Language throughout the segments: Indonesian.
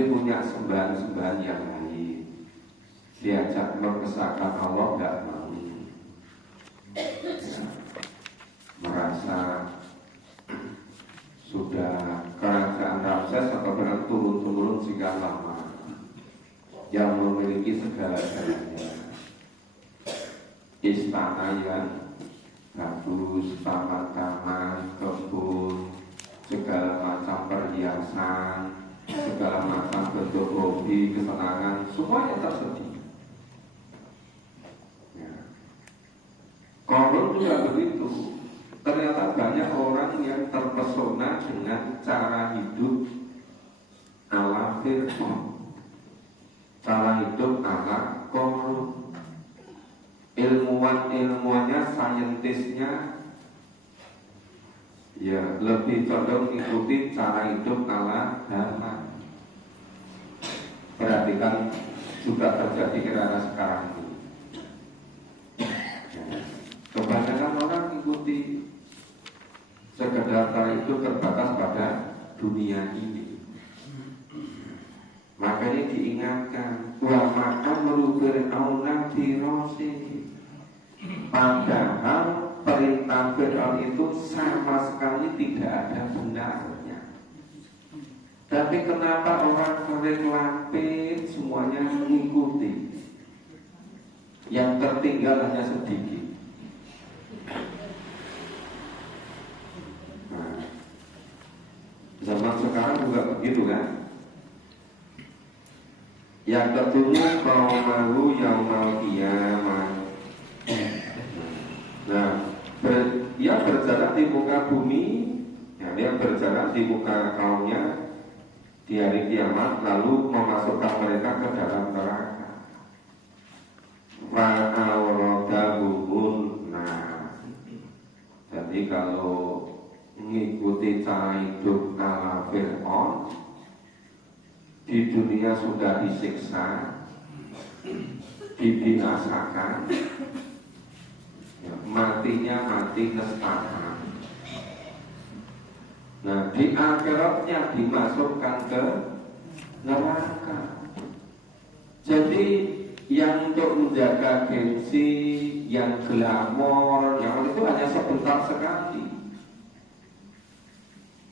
tapi punya sembahan-sembahan yang lain. Diajak mengesahkan Allah nggak mau, ya, merasa sudah kerajaan Ramses atau berang turun-turun sekian lama, yang memiliki segala-galanya, istana yang bagus, taman-taman, kebun, segala macam perhiasan, segala macam bentuk hobi, kesenangan, semuanya tersedia. Korun juga begitu. Ternyata banyak orang yang terpesona dengan cara hidup ala Fir'aun, cara hidup ala Korun. Ilmuwan-ilmuwannya, saintisnya, ya lebih condong mengikuti cara hidup ala Haman. Perhatikan juga terjadi era sekarang ini. Kebanyakan orang mengikuti sekedar cara itu terbatas pada dunia ini. Makanya diingatkan, wa makan merubir auna firosi. Padahal perintah Fir'aun itu sama sekali tidak ada benarnya. Tapi kenapa orang korek lapin semuanya mengikuti? Yang tertinggal hanya sedikit. Nah, zaman sekarang juga begitu kan? Yang ketemu kaumahu yaumal qiyamah. Nah, dia berjalan di muka bumi, ya, dia berjalan di muka kaumnya di hari kiamat, lalu memasukkan mereka ke dalam neraka. Fa'auradahum. Nah, jadi kalau mengikuti cara hidup ala Fir'aun, di dunia sudah disiksa, dibinasakan, ya, matinya mati nestapa. Nah, di akhiratnya dimasukkan ke neraka. Jadi yang untuk menjaga gengsi, yang glamor, yang itu hanya sebentar sekali.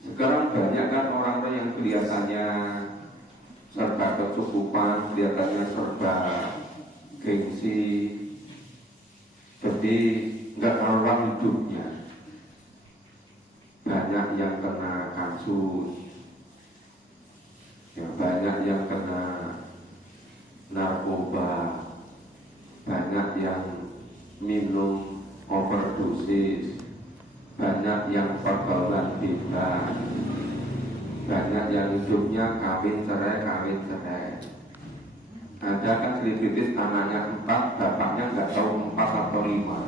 Sekarang banyak kan orang-orang yang kelihatannya serba kecukupan, kelihatannya serba gengsi, jadi nggak karuan hidupnya. Banyak yang kena kasus, ya, banyak yang kena narkoba, banyak yang minum overdosis, banyak yang pergaulan bebas, banyak yang hidupnya kawin cerai. Ada kan seliditis anaknya 4, bapaknya nggak tahu 4 atau 5.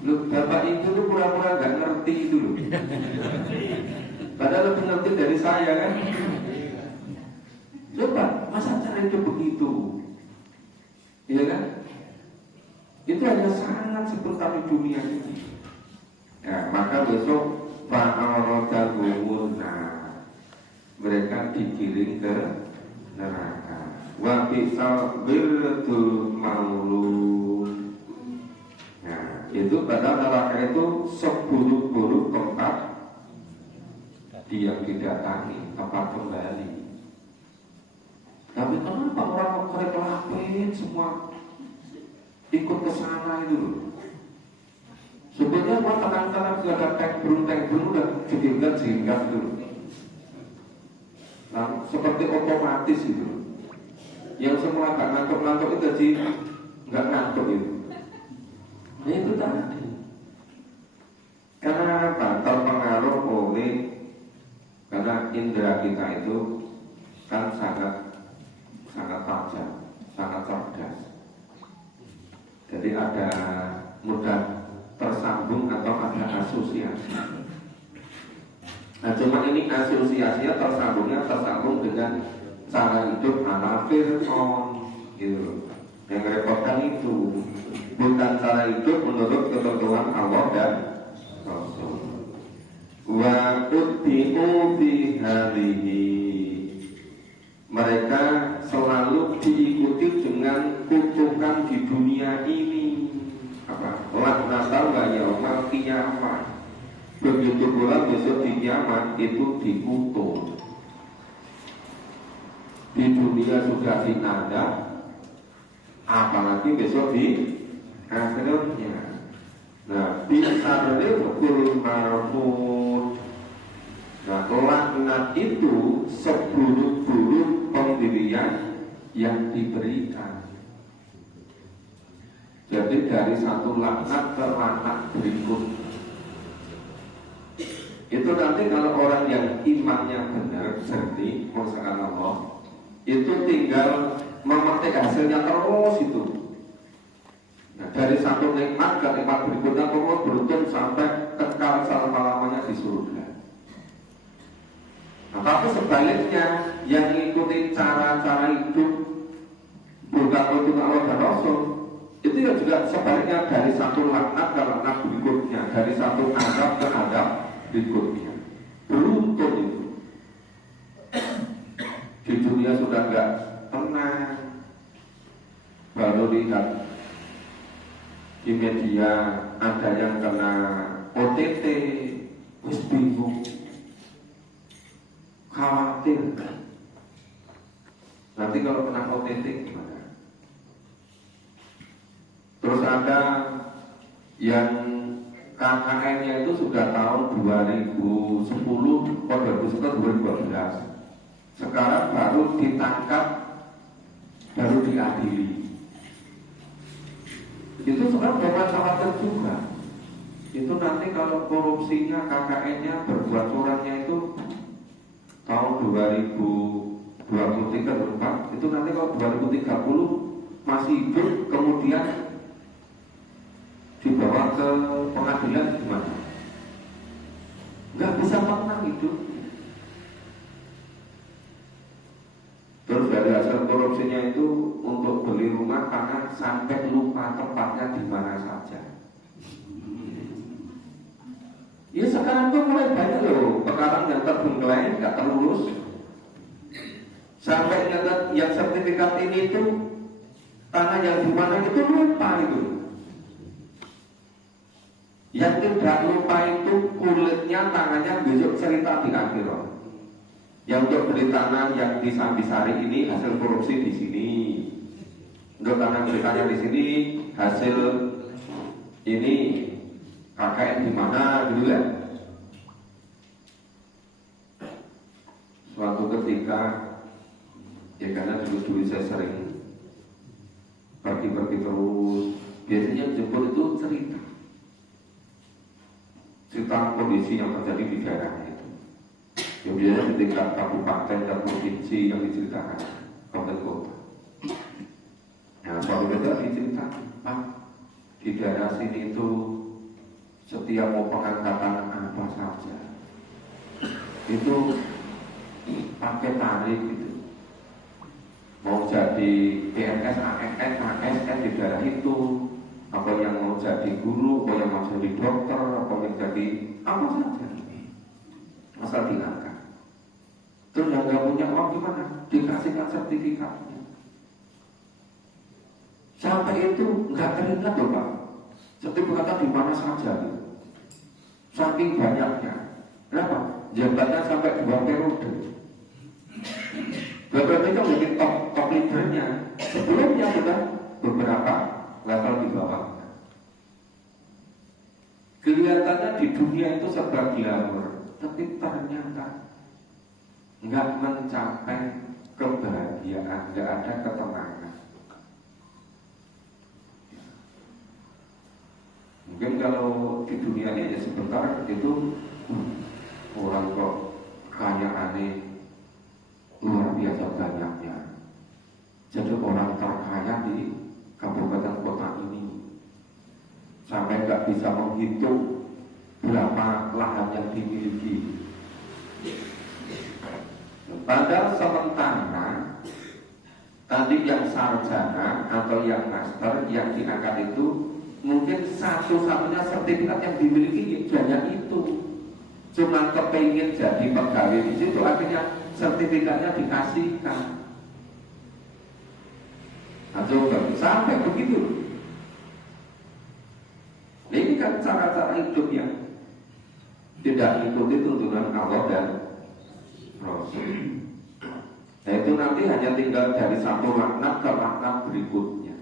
Lu bapak itu tuh pura-pura nggak ngerti itu loh. Padahal lebih ngerti dari saya kan. Coba, masa cara itu begitu? Iya kan? Itu hanya sangat sebentar di dunia ini. Ya, maka besok fa'auradahum. Nah, mereka digiring ke neraka. Wa bisal birdul maulun. Nah, itu pada neraka itu seburuk-buruk tempat dia didatangi, tempat kembali. Tapi kenapa orang korek lapin semua ikut ke sana itu? Sebenarnya buat tenang-tenang sudah ada tank belum udah sehingga dulu. Nah, seperti otomatis itu. Yang semula gak ngantuk-ngantuk itu jadi nggak ngantuk itu. Nah, itu tadi. Karena apa? Terpengaruh oleh, karena indera kita itu kan sangat tajam, sangat cerdas. Jadi ada mudah tersambung atau ada asosiasi. Nah, cuma ini asosiasinya tersambung dengan cara hidup ala Fir'aun gitu. Yang repotkan itu bukan cara hidup menurut ketentuan Allah dan Rasul. wa utbi'u fi hadhihi, mereka selalu diikuti dengan kutukan di dunia ini. Apa? Laknatan wa yaumal qiyamah. Begitu pula besok di kiamat itu dikutuk. Di dunia sudah diadab, apalagi besok di akhirnya. Nah, bisaril kul marfud. Nah, laknat itu seburuk-buruk pemberian yang diberikan. Jadi dari satu laknat ke laknat berikut. Itu nanti kalau orang yang imannya benar, jernih, maksudkan Allah, itu tinggal memetik hasilnya terus itu. Nah, dari satu nikmat ke nikmat berikutnya terus beruntun sampai kekal selama-lamanya di surga. Nah, tapi sebaliknya yang mengikuti cara-cara hidup bukan untuk Allah dan Rasul, itu juga sebaliknya dari satu laknat ke laknat berikutnya, dari satu azab ke azab berikutnya. Beruntun itu. Di dunia sudah enggak tenang, baru lihat di media ada yang kena OTT, terus bingung, khawatir. Nanti kalau kena OTT gimana? Terus ada yang KKN-nya itu sudah tahun 2010 atau 2012. Sekarang baru ditangkap, baru diadili. Itu sekarang bukan khawatir juga. Itu nanti kalau korupsinya, KKN-nya, berbuat curangnya itu tahun 2023-2024, itu nanti kalau 2030 masih hidup, kemudian dibawa ke pengadilan gimana? Nggak bisa tenang hidup. Terus dari hasil korupsinya itu untuk beli rumah karena sampai lupa tempatnya di mana saja. Ya sekarang tuh mulai banyak loh perkara yang terbengkelai, nggak terurus. Sampai yang sertifikat ini tuh tanah yang di mana itu lupa itu. Yang tidak lupa itu kulitnya, tangannya besok cerita di akhirat. Yang untuk beli tanah yang di Sambisari ini hasil korupsi di sini. Untuk tanah beritanya di sini hasil ini KKN di mana gitu kan. Suatu ketika ya karena dulu saya sering pergi-pergi terus, biasanya jemput itu cerita kondisi yang terjadi di daerahnya itu. Yang biasanya di tingkat kabupaten dan provinsi yang diceritakan kabupaten kota. Nah, suatu ketika diceritakan, Pak, di daerah sini itu setiap mau pengangkatan apa saja itu pakai tarif gitu. Mau jadi PNS, ASN, ASN di daerah itu, apa yang mau jadi guru, apa yang mau jadi dokter, apa yang jadi apa saja, asal diangkat. Terus yang nggak punya uang gimana? Dikasihkan sertifikatnya. Sampai itu nggak teringat loh Pak. Sertifikatnya di mana saja gitu. Saking banyaknya. Kenapa? Jabatannya sampai 2 periode. Beberapa itu menjadi top leadernya. Sebelumnya sudah beberapa level di bawah. Kelihatannya di dunia itu serba glamor, tapi ternyata nggak mencapai kebahagiaan, nggak ada ketenangan. Mungkin kalau di dunia ini ya sebentar itu orang kok kaya aneh, luar biasa banyaknya. Jadi orang terkaya di kabupaten kota ini sampai nggak bisa menghitung berapa lahan yang dimiliki. Padahal sementara tadi yang sarjana atau yang master yang diangkat itu mungkin satu-satunya sertifikat yang dimiliki hanya itu. cuma kepingin jadi pegawai di situ, akhirnya sertifikatnya dikasihkan. Nah, coba sampai begitu. Nah, ini kan cara-cara hidup yang tidak mengikuti tuntunan Allah dan Rasul. Nah, itu nanti hanya tinggal dari satu laknat ke laknat berikutnya,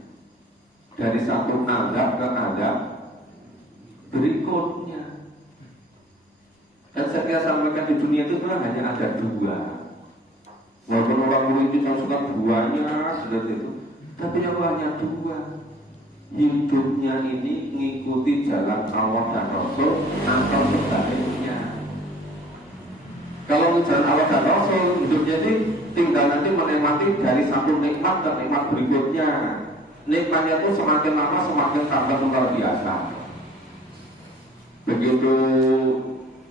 dari satu azab ke azab berikutnya. Dan saya sampaikan di dunia itu hanya ada dua. Walaupun orang itu yang suka duanya seperti itu, tapi yang hanya dua. Hidupnya ini mengikuti jalan Allah dan Rasul atau sebaliknya. Kalau jalan Allah dan Rasul, hidupnya ini tinggal nanti menikmati dari satu nikmat ke nikmat berikutnya. Nikmatnya itu semakin lama semakin tambah luar biasa. Begitu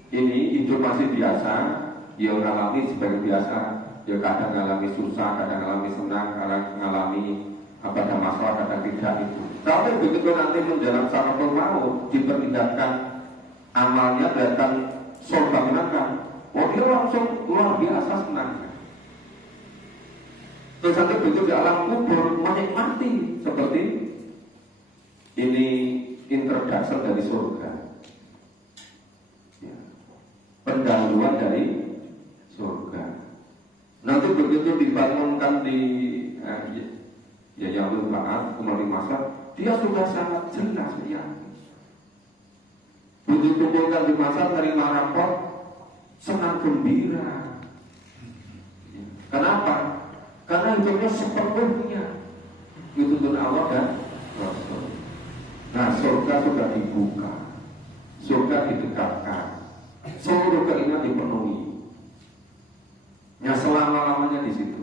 ini hidup masih biasa, ya ngalami sebagai biasa. Ya kadang ngalami susah, kadang ngalami senang, kadang ngalami ada masalah, kadang tidak itu. Tapi begitu nanti menjelang saratul maut, diperindahkan amalnya datang surga neraka, oh dia langsung luar biasa senang. Terus nanti begitu di alam kubur menikmati seperti ini introduction dari surga, ya, pendahuluan dari surga. Nanti begitu dibangunkan di ya yaumul ba'ats kembali masa, dia sudah sangat jelas ya. Begitu kumpulkan di masa terima rapor, senang gembira. Kenapa? Karena hidupnya sepenuhnya dituntun Allah dan Rasul. Nah, surga sudah dibuka, surga didekatkan, seluruh keinginan dipenuhi. Ya selama-lamanya di situ.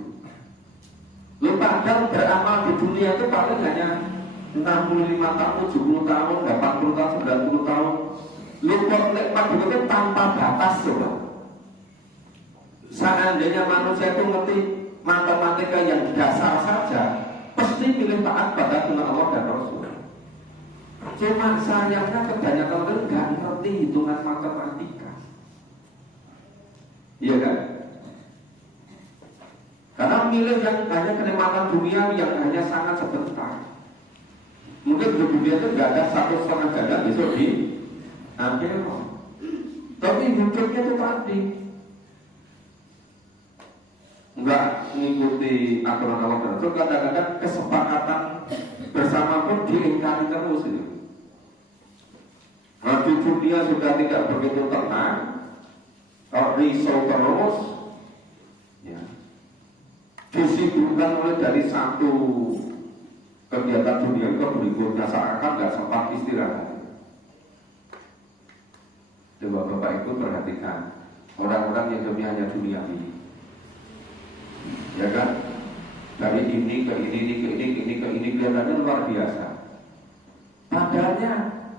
Lu padahal beramal di dunia itu paling hanya 65 tahun, 70 tahun, 80 tahun, 90 tahun. Lu kok nikmat begitu tanpa batas coba. Seandainya manusia itu ngerti matematika yang dasar saja, pasti pilih taat pada sunnah Allah dan Rasul. Cuma sayangnya kebanyakan orang nggak ngerti hitungan matematika. Iya kan? Karena milih yang hanya kenikmatan dunia yang hanya sangat sebentar. Mungkin di dunia itu nggak ada 1,5 janda besok di akhirat. Tapi hidupnya itu tadi nggak mengikuti aturan Allah dan Rasul. Kadang-kadang kesepakatan bersama pun diingkari terus itu. Nah, di dunia sudah tidak begitu tenang, risau terus, ya, disibukkan oleh dari satu kegiatan dunia ke berikutnya, seakan nggak sempat istirahat. Coba Bapak Ibu perhatikan orang-orang yang hidupnya hanya dunia ini, ya kan? Dari ini ke ini ke ini ke ini kelihatannya luar biasa. Padahalnya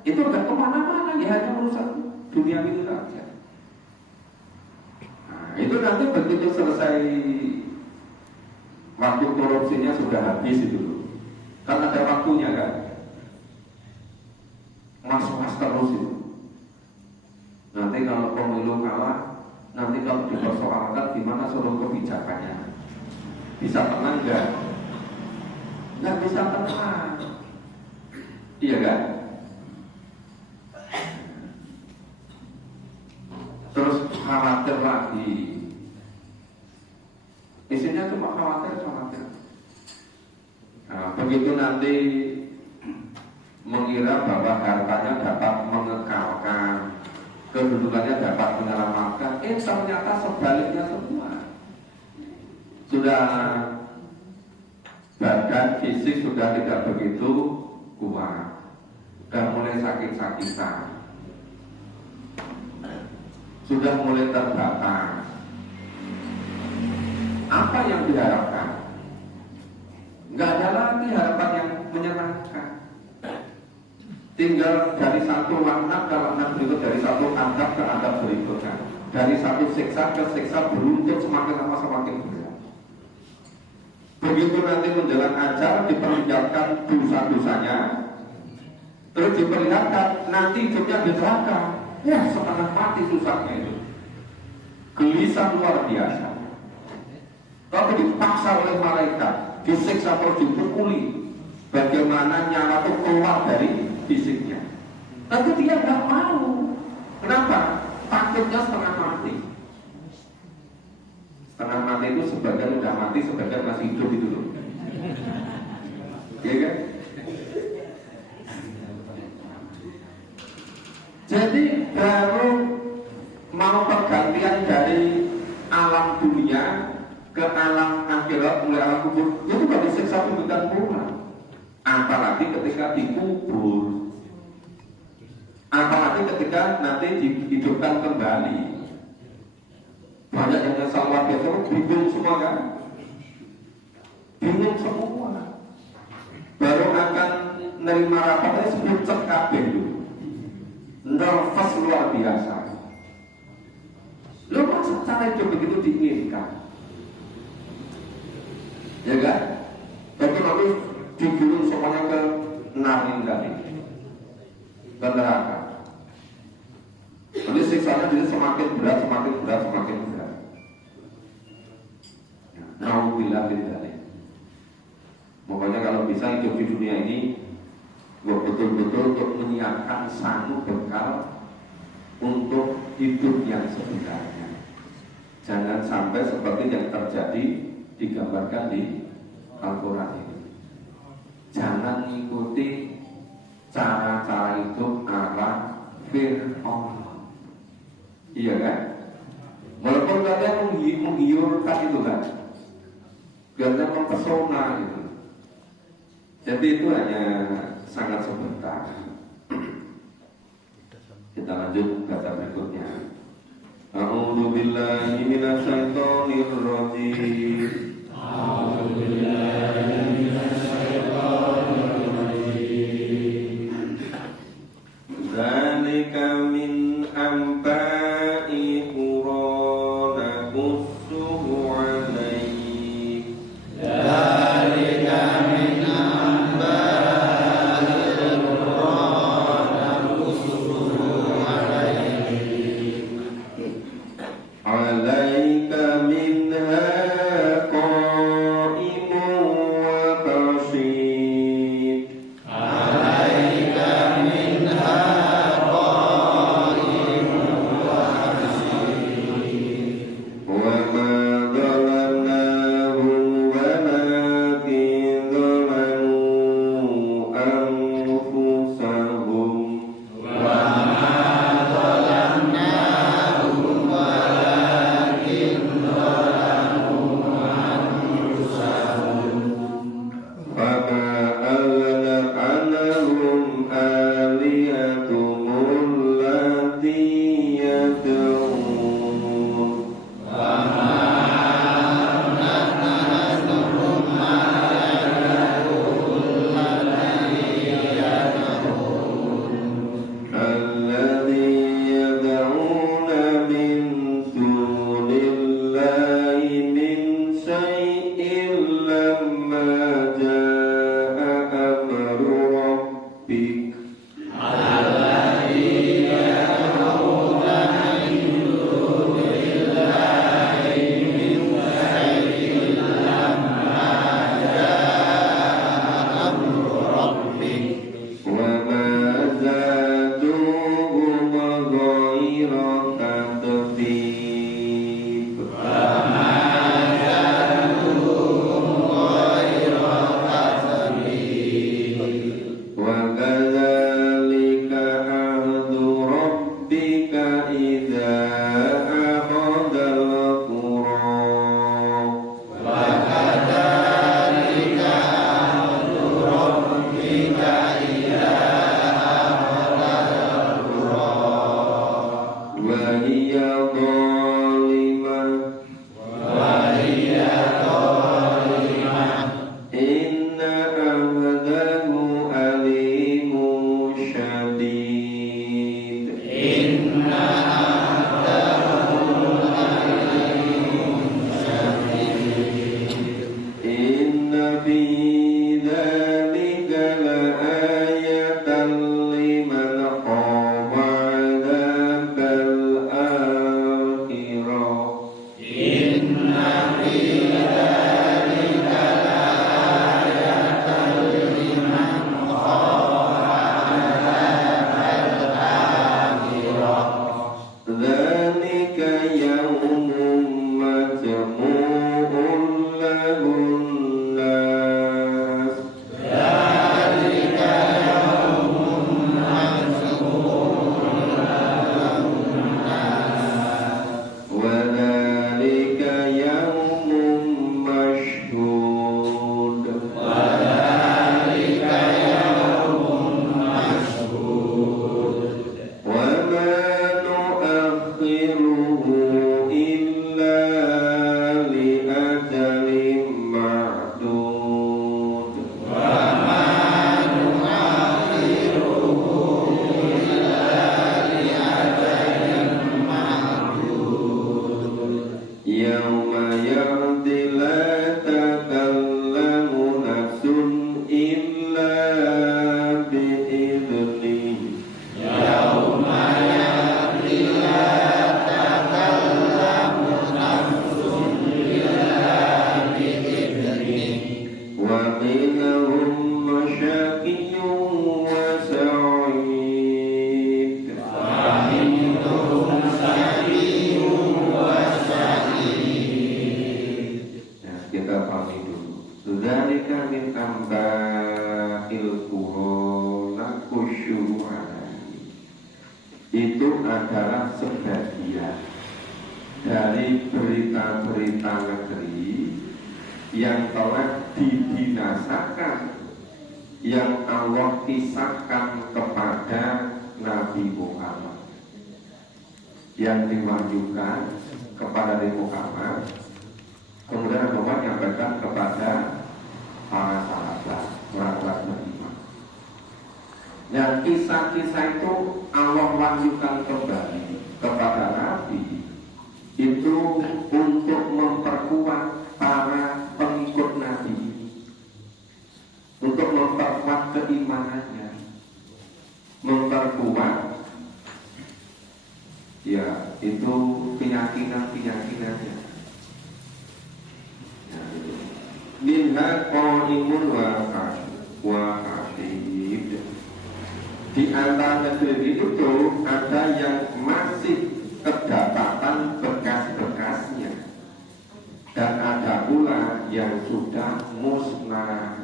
itu nggak kemana-mana, ya hanya urusan dunia itu saja. Nah, itu nanti begitu selesai waktu korupsinya sudah habis itu loh. Kan ada waktunya kan, mas-mas terus itu. Nanti kalau pemilu kalah, nanti kalau dipersoalkan gimana seluruh kebijakannya, bisa tenang nggak? Nggak bisa tenang, iya kan? Terus khawatir lagi, isinya cuma khawatir. Nah, begitu nanti mengira bahwa hartanya dapat mengekalkan, kedudukannya dapat menyelamatkan, ternyata sebaliknya semua. Sudah badan fisik sudah tidak begitu kuat, sudah mulai sakit-sakitan, sudah mulai terbatas. Apa yang diharapkan? Nggak ada lagi harapan yang menyenangkan. Tinggal dari satu laknat ke laknat berikut, dari satu adab ke adab berikutnya, dari satu siksa ke siksa beruntut, semakin lama semakin berat. Begitu nanti menjelang ajal diperlihatkan dosa-dosanya, terus diperlihatkan nanti hidupnya di neraka. Ya setengah mati susahnya itu. gelisah luar biasa. Tapi dipaksa oleh malaikat, disiksa terus dipukuli. Bagaimana nyawa itu keluar dari fisiknya. Tapi dia nggak mau. Kenapa? Takutnya setengah mati. Setengah mati itu sebagian udah mati, sebagian masih hidup itu loh. Iya kan? Jadi baru mau pergantian dari alam dunia ke alam akhirat, mulai alam kubur, itu gak disiksa demikian pula. Apalagi ketika dikubur, apalagi ketika nanti dihidupkan kembali. Banyak yang nyesal luar biasa, bingung semua kan? Bingung semua. Baru akan nerima rapatnya sebut kabeh dulu. Nervous luar biasa. Lo masa cara hidup begitu diinginkan? Ya kan? Tapi nanti digulung semuanya ke naring-naring, ke neraka. Nanti siksanya jadi semakin berat, semakin berat, semakin berat. Nauzubillah min dzalik. Makanya kalau bisa hidup di dunia ini betul-betul untuk menyiapkan satu bekal untuk hidup yang sebenarnya. Jangan sampai seperti yang terjadi digambarkan di Al-Quran ini. Jangan ikuti cara-cara hidup ala Fir'aun. Iya kan? Walaupun katanya menggiurkan itu kan, katanya mempesona gitu. Jadi itu hanya sangat sebentar. Kita lanjut kata berikutnya. A'udzu billahi minasyaitonir rajim. A'udzu billahi minasyaitonir rajim. Dzalika min amba'i qurana qussuhu 'alaik. Dzalika min amba'i qurana qussuhu 'alaik. Alaika minha itu adalah sebagian dari berita-berita negeri yang telah dibinasakan, yang Allah kisahkan kepada Nabi Muhammad, yang diwahyukan kepada Nabi Muhammad, kemudian Muhammad menyampaikan kepada para sahabat, orang-orang beriman. Dan kisah-kisah itu Allah wahyukan kembali kepada Nabi itu untuk memperkuat para pengikut Nabi, untuk memperkuat keimanannya, memperkuat ya itu keyakinan-keyakinannya. Minha qaimun wa hasid. Di antara negeri itu ada yang masih kedapatan bekas-bekasnya, dan ada pula yang sudah musnah.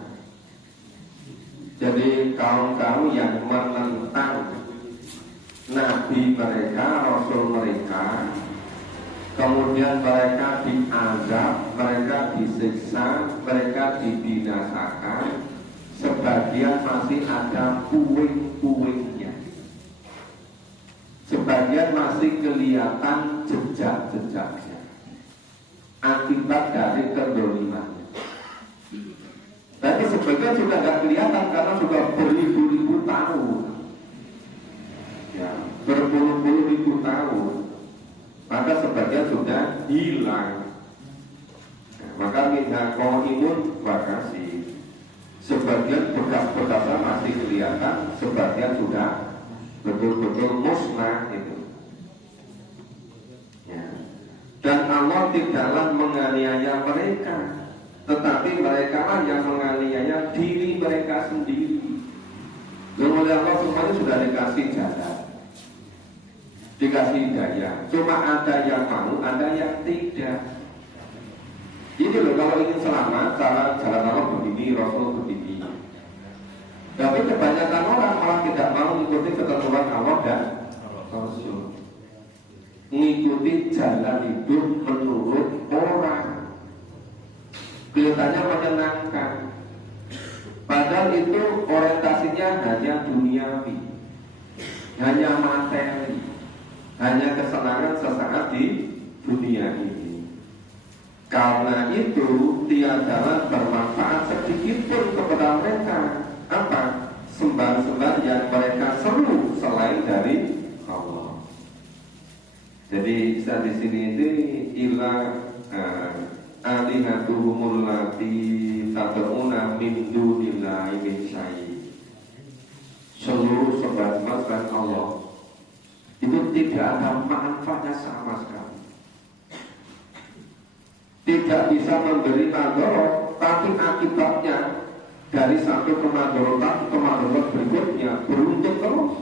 Jadi kaum-kaum yang menentang Nabi mereka, Rasul mereka, kemudian mereka diazab, mereka disiksa, mereka dibinasakan, sebagian masih ada puing-puingnya, sebagian masih kelihatan jejak-jejaknya akibat dari kedolimannya. Tapi sebagian sudah tidak kelihatan karena sudah beribu-ribu tahun, ya, berpuluh-puluh ribu tahun, maka sebagian sudah hilang. Maka minha qaimun wa hasid. Sebagian bekas-bekasnya masih kelihatan, sebagian sudah betul-betul musnah itu. Ya. Dan Allah tidaklah menganiaya mereka, tetapi mereka lah yang menganiaya diri mereka sendiri. Dan oleh Allah semuanya sudah dikasih jalan, dikasih hidayah. Cuma ada yang mau, ada yang tidak. Ini loh, kalau ingin selamat, jalan Allah begini, Rasul begini. Tapi kebanyakan orang malah tidak mau mengikuti ketentuan Allah dan Rasul, mengikuti jalan hidup menurut orang. Kelihatannya menyenangkan, padahal itu orientasinya hanya duniawi, hanya materi, hanya kesenangan sesaat di dunia ini. Karena itu tiadalah bermanfaat sedikit pun kepada mereka apa sembah-sembah yang mereka seru selain dari Allah. Jadi di sini ini ila alihatuhumul lati tad'una min dunillahi min syai'. Seluruh sembah-sembah selain Allah itu tidak ada manfaatnya sama sekali, tidak bisa memberi madharat, tapi akibatnya dari satu kemadharatan ke kemadaratan berikutnya beruntun terus,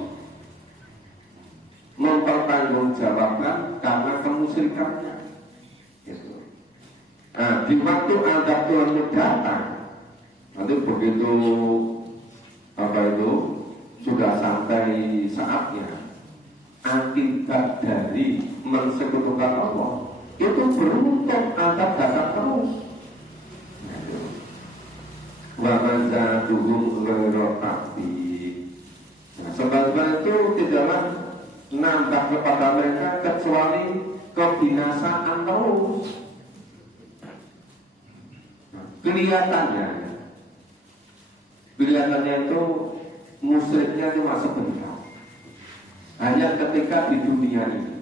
mempertanggungjawabkan karena kemusyrikannya. Gitu. Nah, di waktu azab Tuhan datang, nanti begitu sudah sampai saatnya, akibat dari mensekutukan Allah itu beruntung azab datang terus. Wa mazaduhum ghairu takdir. Sebab itu tidaklah nambah kepada mereka kecuali kebinasaan terus. Kelihatannya itu musyriknya cuma sebentar, hanya ketika di dunia ini.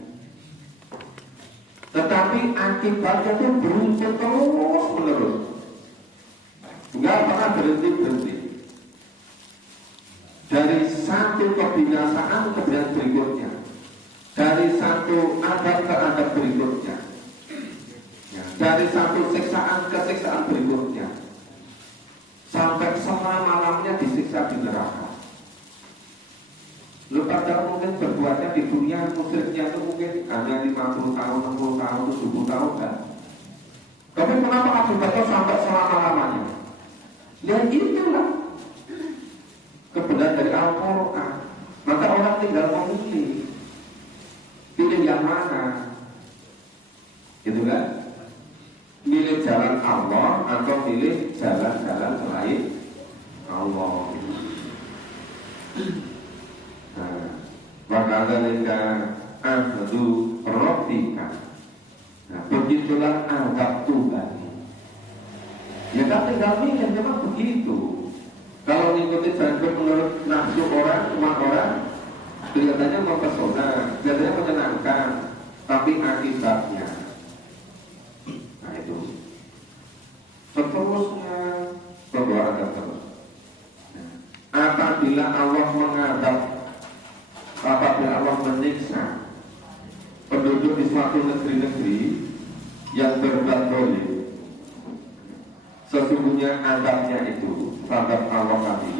Tetapi akibatnya itu beruntun terus menerus, nggak pernah berhenti. Dari satu kebinasaan ke berikutnya, dari satu adab ke adab berikutnya, dari satu siksaan ke siksaan berikutnya, sampai selama-lamanya disiksa di neraka. Lu pada mungkin berbuatnya di dunia, musyriknya itu mungkin hanya 50 tahun, 60 tahun, 70 tahun kan. Tapi kenapa akibatnya sampai selama-lamanya? Ya itulah kebenaran dari Al-Quran. Maka orang tinggal memilih milih yang mana? Gitu kan? Milih jalan Allah atau milih jalan-jalan selain Allah. Nah, maka ketika ahlu robbika, nah, begitulah adab Tuhan. Ya kan tinggal milih, memang begitu. Kalau ngikutin jalan menurut nafsu orang, cuma orang kelihatannya mempesona, kelihatannya menyenangkan, tapi akibatnya, nah itu seterusnya berdoa akan terus. Apabila Allah mengadab, apabila Allah menyiksa penduduk di suatu negeri-negeri yang berbuat dolim, sesungguhnya adabnya itu, adab Allah tadi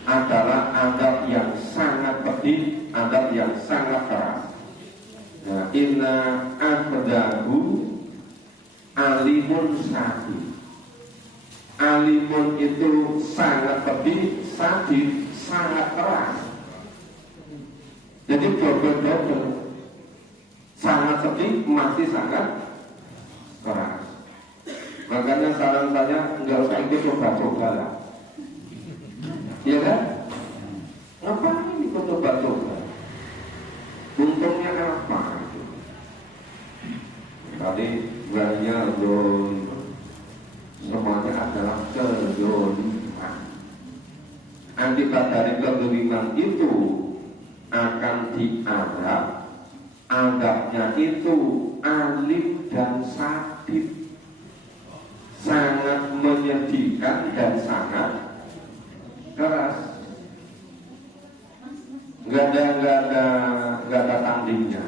adalah adab yang sangat pedih, adab yang sangat keras. Nah, inna akhdahu alimun sadid. Alimun itu sangat pedih, sadid, sangat keras. Jadi double-double. Sangat sedih, masih sangat keras. Makanya saran saya nggak usah ikut coba-coba lah. Iya kan? Ngapain ikut coba-coba? Untungnya apa? Tadi gaya dong, semuanya adalah kezoliman. Akibat dari kezoliman itu akan dianggap adabnya itu alim dan sadid, sangat menyedihkan dan sangat keras. Nggak ada tandingnya.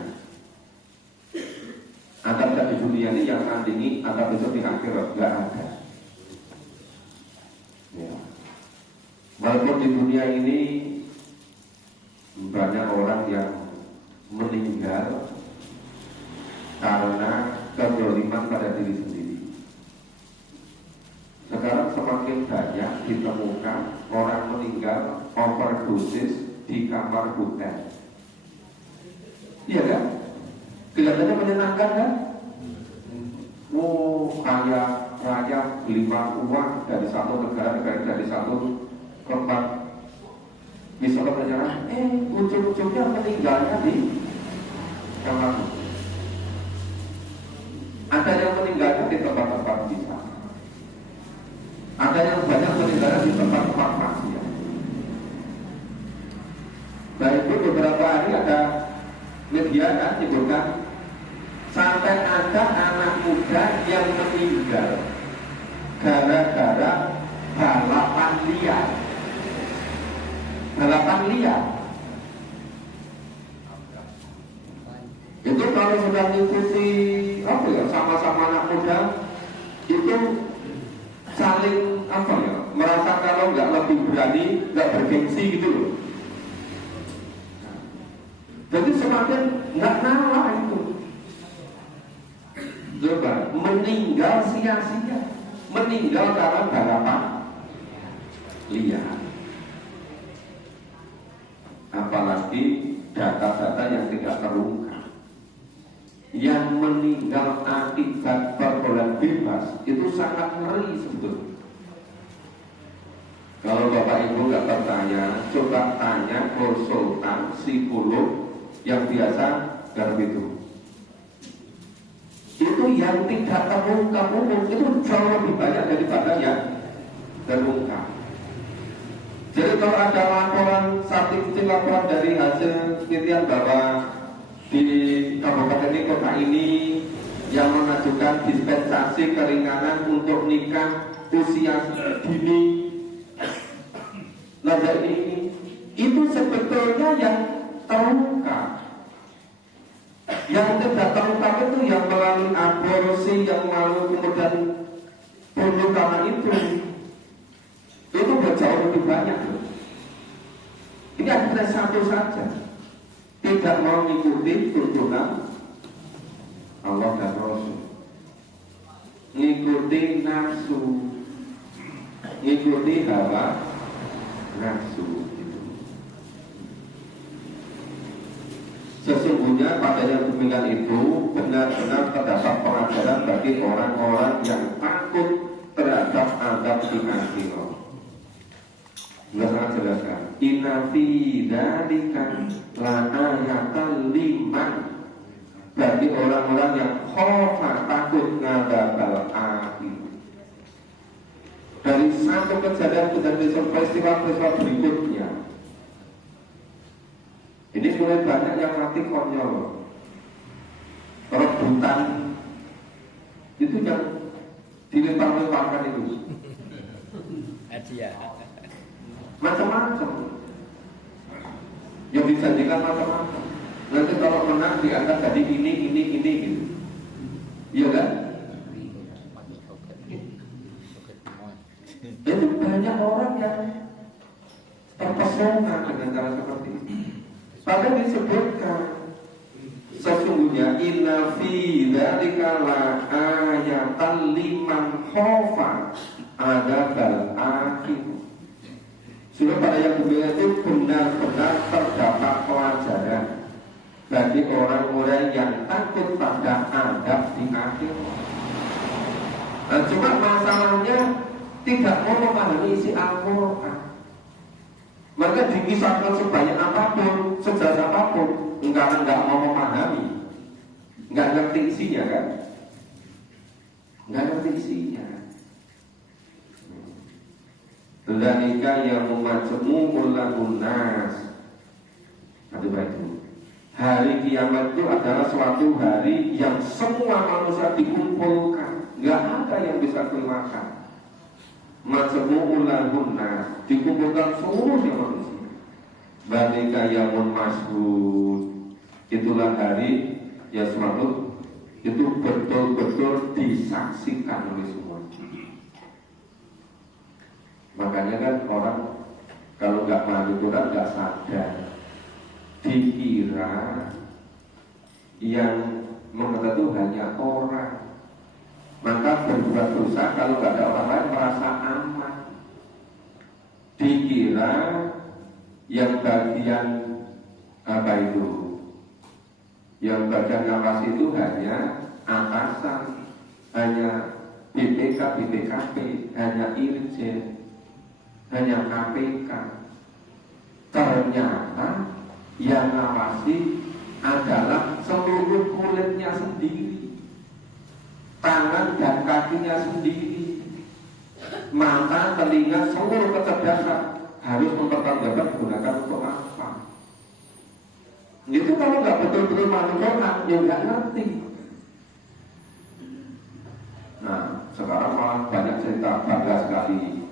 Adab di dunia ini yang tandingi adab itu di akhirat nggak ada. Ya. Walaupun di dunia ini banyak orang yang meninggal karena kezaliman pada diri sendiri. Sekarang semakin banyak ditemukan orang meninggal overdosis di kamar hotel. Iya kan? Kelihatannya menyenangkan kan? Oh, kaya raya belimbang uang dari satu negara dari satu tempat. Misalnya perjalanan, ujung-ujungnya meninggalnya di kamar. Ada yang meninggalnya di tempat-tempat wisata. Ada yang banyak meninggalnya di tempat-tempat maksiat. Nah itu beberapa hari ada media kan nyebutkan sampai ada anak muda yang meninggal gara-gara balapan liar. Balapan liar itu kalau sudah mengikuti apa ya, sama-sama anak muda itu saling apa ya, merasa kalau nggak lebih berani, nggak bergengsi gitu loh. Jadi semakin nggak nalar itu. Coba meninggal sia-sia, meninggal karena balapan liar. Apalagi data-data yang tidak terungkap, yang meninggal akibat pergaulan bebas itu sangat ngeri sebetulnya. Kalau Bapak Ibu nggak percaya, coba tanya konsultan psikolog yang biasa garap itu. Itu yang tidak terungkap umum itu jauh lebih banyak daripada yang terungkap. Jadi kalau ada laporan statistik, laporan dari hasil penelitian bahwa di kabupaten ini, kota ini yang mengajukan dispensasi keringanan untuk nikah usia dini, lada ini itu sebetulnya yang terungkap. Yang tidak terungkap itu yang melalui aborsi, yang melalui kemudian bunuh karena itu jauh lebih banyak. Ini hanya satu saja, tidak mau mengikuti tuntunan Allah dan Rasul, ngikuti nafsu, ngikuti hawa nafsu. Sesungguhnya sesungguhnya pada yang demikian itu benar-benar terdapat pelajaran bagi orang-orang yang takut terhadap azab di akhirat. Sudah sangat jelas kan? Inna fi dzalika la ayatan liman, bagi orang-orang yang khofa takut ngadabal akhir. Dari satu kejadian peristiwa-peristiwa berikutnya, ini mulai banyak yang mati konyol, rebutan itu yang dilempar-lemparkan itu, macam-macam, yang dijanjikan macam-macam. Nanti kalau menang diangkat jadi ini gitu, iya kan? Itu banyak orang yang terpesona dengan cara seperti ini. Padahal disebutkan sesungguhnya inna fi dzalika la ayatan liman khofa adzabal akhir. Sudah pada yang demikian itu benar-benar terdapat pelajaran bagi orang-orang yang takut pada azab di akhir. Nah, cuma masalahnya tidak mau memahami isi Al-Quran. Maka dikisahkan sebanyak apapun, sejelas apapun, enggak mau memahami, enggak ngerti isinya kan? Enggak ngerti isinya. Dzalika yang majmu'ul lahun nas. Itu. Hari kiamat itu adalah suatu hari yang semua manusia dikumpulkan, enggak ada yang bisa kelemahan. Majmu'ul lahun nas, dikumpulkan seluruhnya manusia. Dzalika yaumul mashhud, itulah hari ya suatu itu betul-betul disaksikan oleh semua. Makanya kan orang kalau nggak maju Quran nggak sadar, dikira yang mengenal itu hanya orang. Maka berbuat dosa kalau nggak ada orang lain merasa aman. Dikira yang bagian apa itu? Yang bagian ngawas itu hanya atasan, hanya BPK, BPKP, hanya Irjen, hanya KPK. Ternyata yang ngawasi adalah seluruh kulitnya sendiri, tangan dan kakinya sendiri, mata, telinga, seluruh kecerdasan harus mempertanggungjawabkan gunakan untuk apa? Itu kalau nggak betul-betul manfaat, ya nggak ngerti. Nah, sekarang malah banyak cerita bangga sekali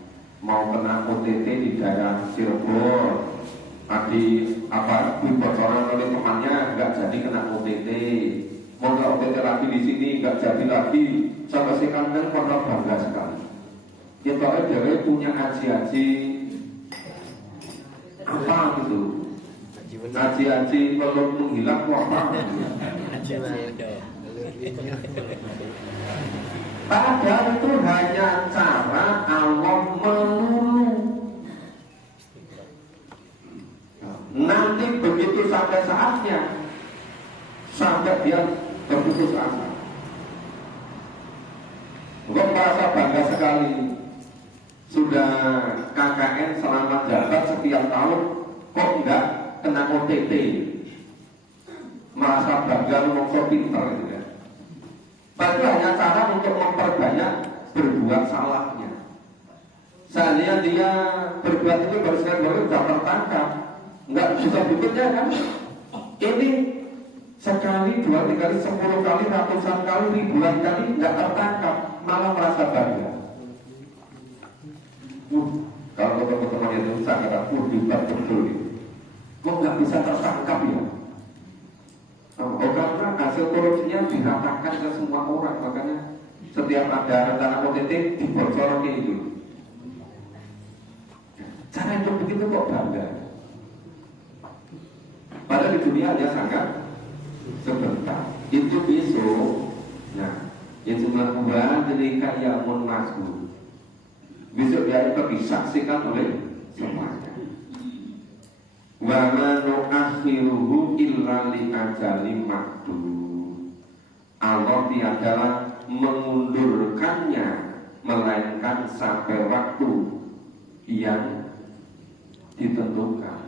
mau kena OTT di daerah Cirebon. Tadi apa dibocoran oleh temannya nggak jadi kena OTT. Mau nggak OTT lagi di sini nggak jadi lagi. Sampai sekarang kan pernah bangga sekali. Ya kalau dia punya haji-haji apa gitu, haji-haji kalau menghilang apa? Padahal itu hanya cara Allah melulu. Nanti begitu sampai saatnya, sampai dia berputus asa. Gue merasa bangga sekali. Sudah KKN selama jabat sekian tahun, kok enggak kena OTT? Merasa bangga, merasa pintar gitu kan. Tapi hanya cara untuk memperbanyak berbuat salahnya. Seandainya dia berbuat itu baru sudah tertangkap, nggak bisa berikutnya kan? Ini sekali, dua, tiga kali, 10 kali, ratusan kali, ribuan kali nggak tertangkap, malah merasa bangga. Kalau teman-teman itu sangat hebat betul itu. Kok nggak bisa tertangkap ya? Karena hasil korupsinya diratakan ke semua orang, makanya setiap ada rencana OTT dibocorkan itu. Cara itu begitu kok bangga. Padahal di dunia dia sangat sebentar. Itu besok. Nah, itu melakukan ketika yaumul mashhud. Besok dia itu disaksikan oleh semuanya. Wa ma nu'akhiruhu illa li ajalin ma'dud. Allah tiadalah mengundurkannya melainkan sampai waktu yang ditentukan.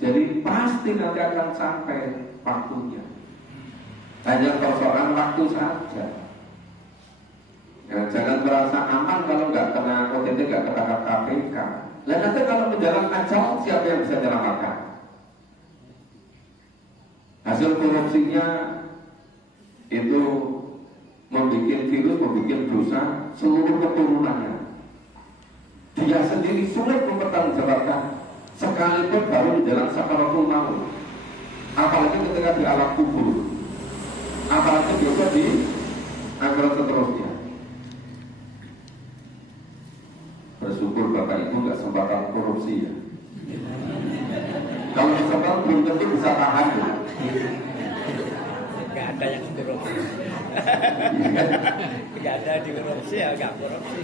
Jadi pasti nanti akan sampai waktunya. Hanya persoalan waktu saja. Ya, jangan merasa aman kalau nggak kena OTT, nggak ketangkap KPK. Dan nanti kalau menjelang ajal, siapa yang bisa menyelamatkan? Hasil korupsinya itu membuat virus, membuat dosa seluruh keturunannya. Dia sendiri sulit mempertanggungjawabkan, sekalipun baru menjelang sakaratul maut. Apalagi ketika di alam kubur, apalagi besok di akhirat seterusnya. Bersyukur Bapak Ibu nggak sempatan korupsi ya. Kalau sempat belum tentu bisa tahan ya. Nggak ada yang korupsi. Nggak ada di korupsi ya nggak korupsi.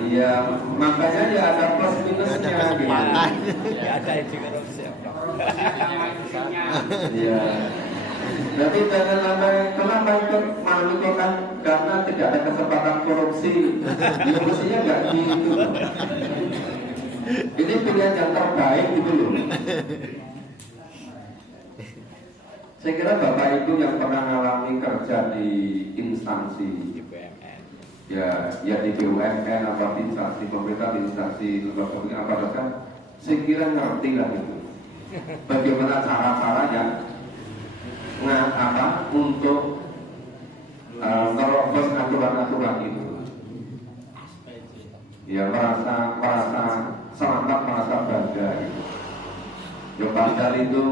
Iya, makanya ya ada plus minusnya. Nggak ada yang di korupsi. Iya. Jadi jangan sampai kenapa ikut menentukan karena tidak ada kesempatan korupsi. Korupsinya nggak gitu. Ini pilihan yang terbaik gitu loh. Saya kira Bapak Ibu yang pernah mengalami kerja di instansi BUMN, ya di BUMN apa di instansi pemerintah, di instansi lembaga apa saja, saya kira ngerti lah itu. Bagaimana cara-caranya untuk terobos aturan-aturan itu. Ya merasa selamat, merasa bangga gitu. Ya padahal itu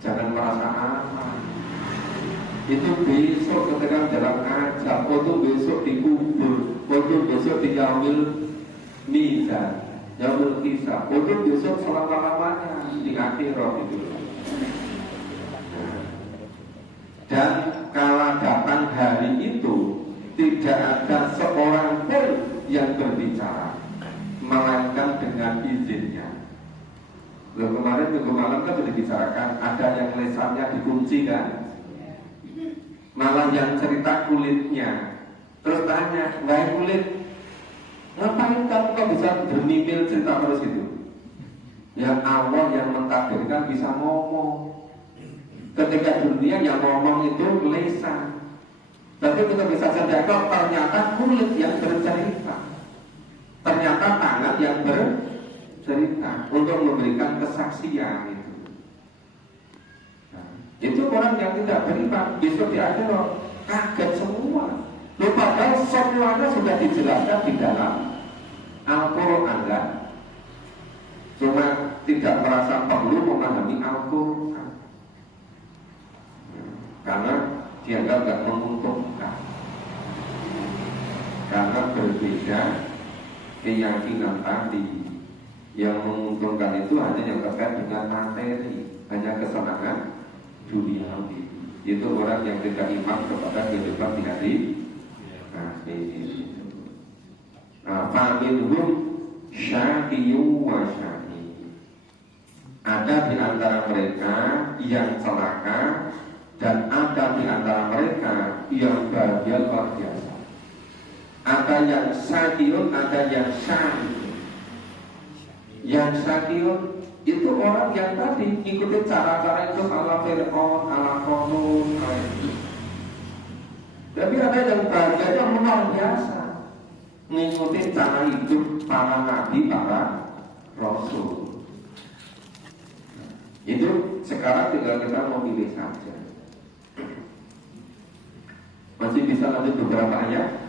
jangan merasa aman. Itu besok ketika jalan ajab, itu besok dikubur, itu besok diambil mizan, diambil kisah, itu besok selama-lamanya di akhirat itu. Dan kala datang hari itu tidak ada seorang pun yang berbicara melainkan dengan izinnya. Loh, kemarin minggu malam kan sudah dibicarakan, ada yang lesannya dikunci kan, malah yang cerita kulitnya. Terus tanya, "Wahai kulit, ngapain kamu kok bisa bernimil cerita terus itu?" Yang Allah yang mentakdirkan bisa ngomong. Ketika dunia yang ngomong itu lesan, tapi kita bisa sadar ternyata kulit yang bercerita, ternyata tangan yang bercerita untuk memberikan kesaksian itu. Nah, itu orang yang tidak beriman besok di akhirat kaget semua. Loh, padahal semuanya sudah dijelaskan di dalam Al-Quran kan? Cuma tidak merasa perlu memahami Al-Quran karena dianggap nggak menguntungkan, karena berbeda keyakinan tadi. Yang menguntungkan itu hanya yang terkait dengan materi, hanya kesenangan duniawi. Itu orang yang tidak iman kepada kehidupan di hari akhir. Faminhum syaqiyun wa syaqi. Ada di antara mereka yang celaka dan ada di antara mereka yang bahagia luar biasa. Ada yang syaqiyun, ada yang syaqi. Yang syaqiyun itu orang yang tadi ikuti cara-cara itu ala Fir'aun, ala Qarun, tapi ada yang bahagianya luar biasa, mengikuti cara hidup para nabi, para rasul. Itu sekarang tinggal kita memilih saja. Masih bisa lanjut beberapa ayat.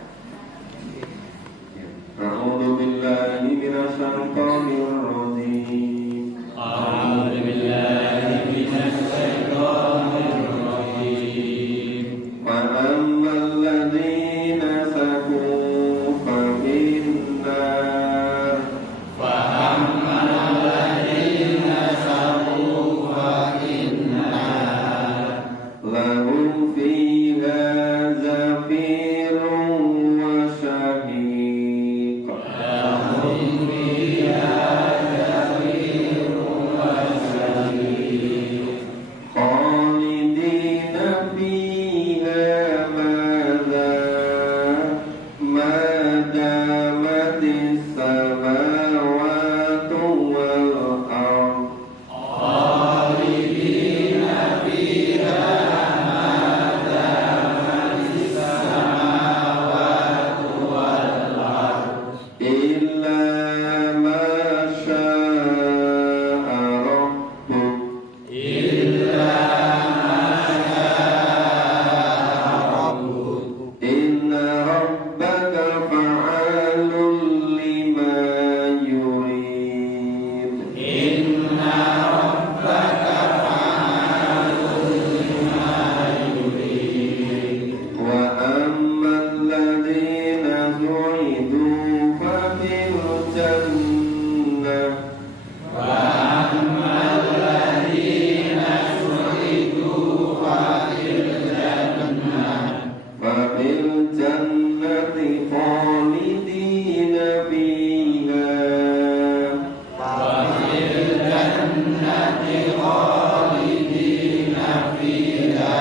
A'udzu billahi minasy syaithanir rajim. A'udzu billahi minasy syaithanir rajim. Wa ammal ladzina saku fa innar Wa ammal ladzina sabu fa innar lahum fiha zafirun wa shahiq. lahum fiha السماوات والأرض خالدين فيها ما دامت السماوات والأرض إلا ما شاء ربك إلا ما شاء ربك إن ربك فعال لما يريد إن ربك فعال لما يريد وأما الذين سعدوا ففي الجنة وأما الذين سعدوا ففي الجنة خالدين فيها وفي الجنة خالدين فيها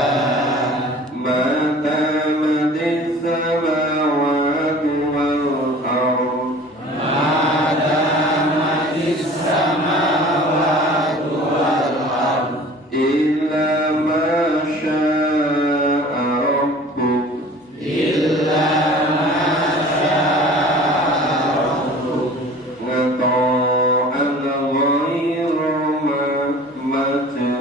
ما دامت السماوات والأرض ما دامت السماوات والأرض إلا ما شاء ربك إلا ما شاء ربك عطاء غير مجدود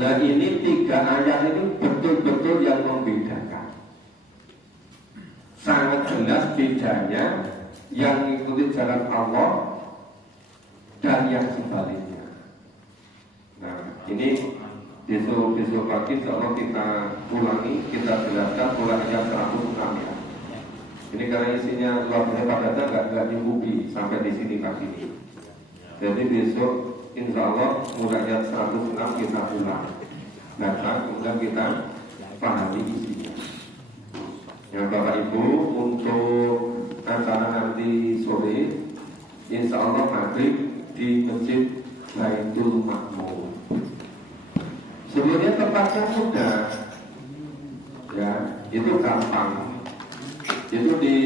Nah ini 3 ayat ini betul-betul yang membedakan. Sangat jelas bedanya yang mengikuti jalan Allah dan yang sebaliknya. Nah ini besok pagi kalau kita ulangi, kita jelaskan mulai ayat 106 ya. Ini karena isinya luar biasa padatnya nggak nyukupi sampai di sini pagi ini. Jadi besok insya Allah mulai ayat 106 kita ulang. Baca kemudian kita pahami isinya. Ya Bapak Ibu, untuk acara nanti sore insya Allah maghrib di Masjid Baitul Makmur. Sebenarnya tempatnya mudah, ya itu gampang. Itu di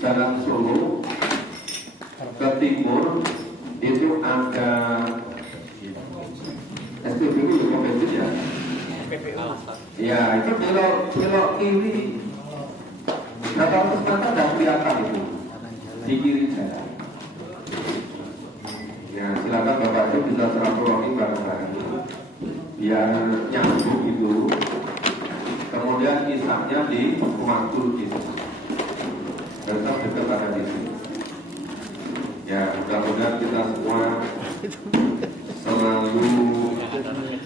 Jalan Solo ke timur itu ada SPBU ya, Kompensi ya. Ya itu belok kiri. Berapa ratus meter dan kelihatan itu di kiri jalan. Ya silakan Bapak Ibu bisa silaturahmi bareng-bareng biar nyambung itu. Kemudian isaknya di waktu itu. Tetap dekat ada di sini. Ya mudah-mudahan kita semua selalu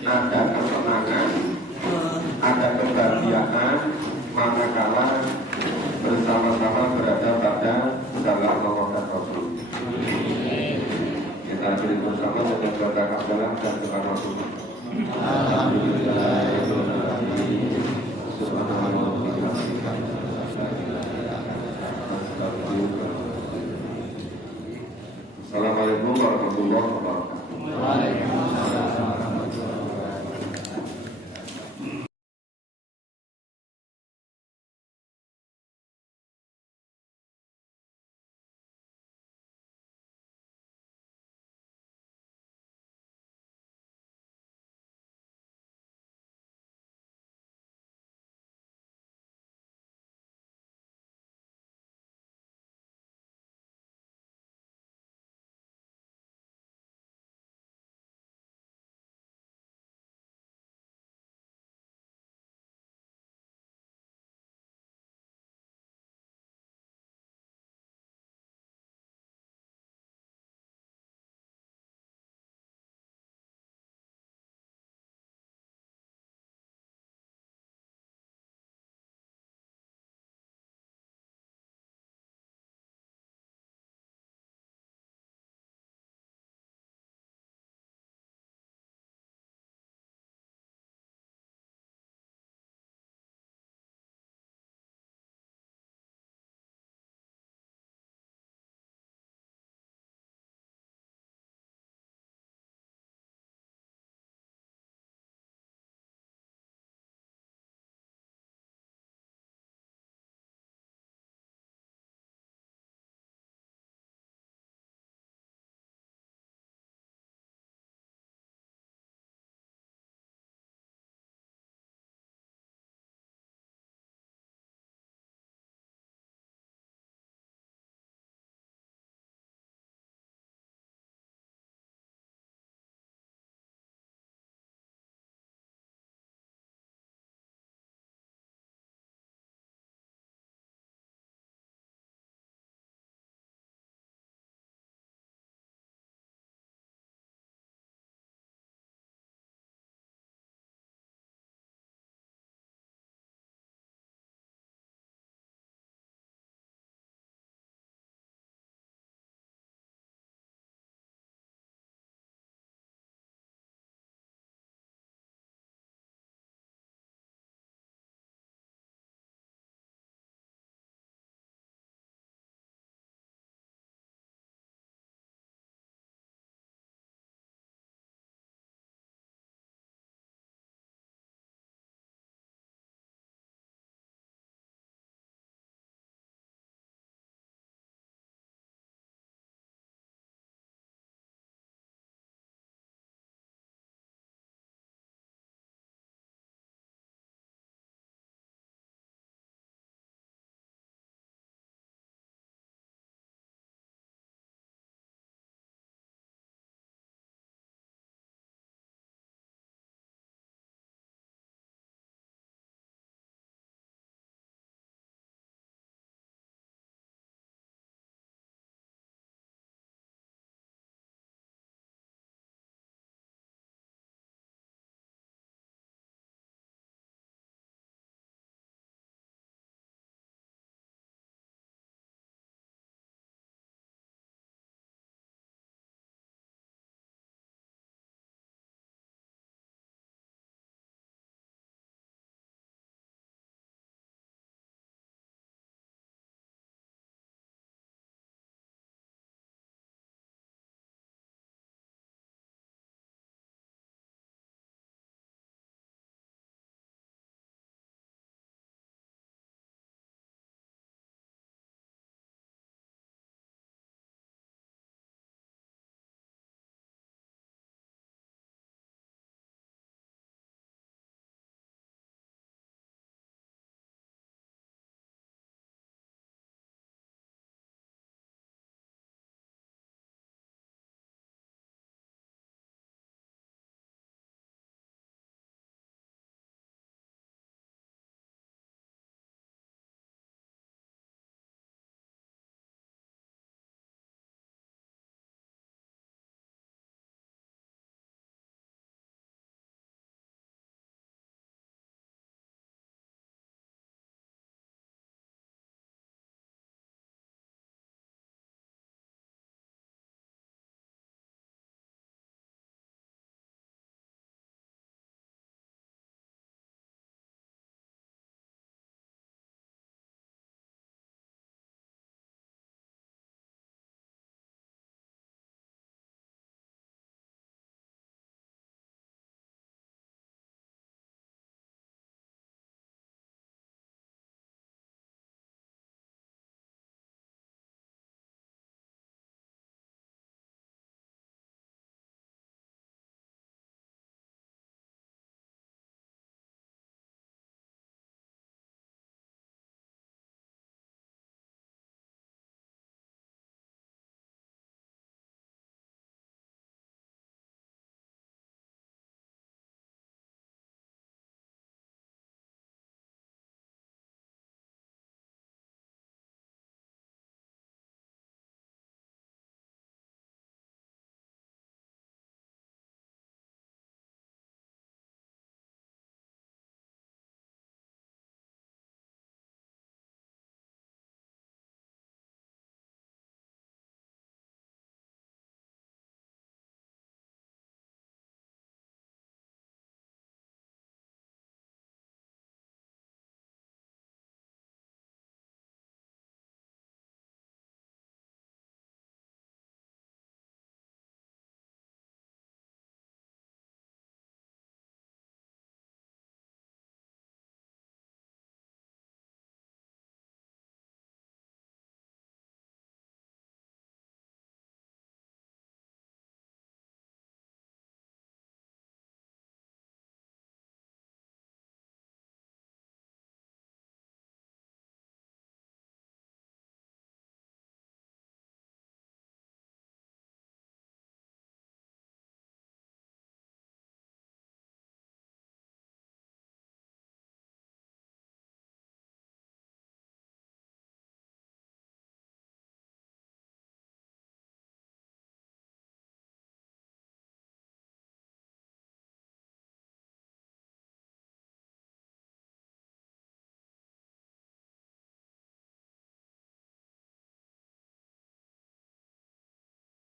ada kesenangan, ada kebahagiaan manakala bersama-sama berada pada jalan Allah dan Rasul. Kita beri bersama dengan doa kafalah dan doa Rasul. Alhamdulillah.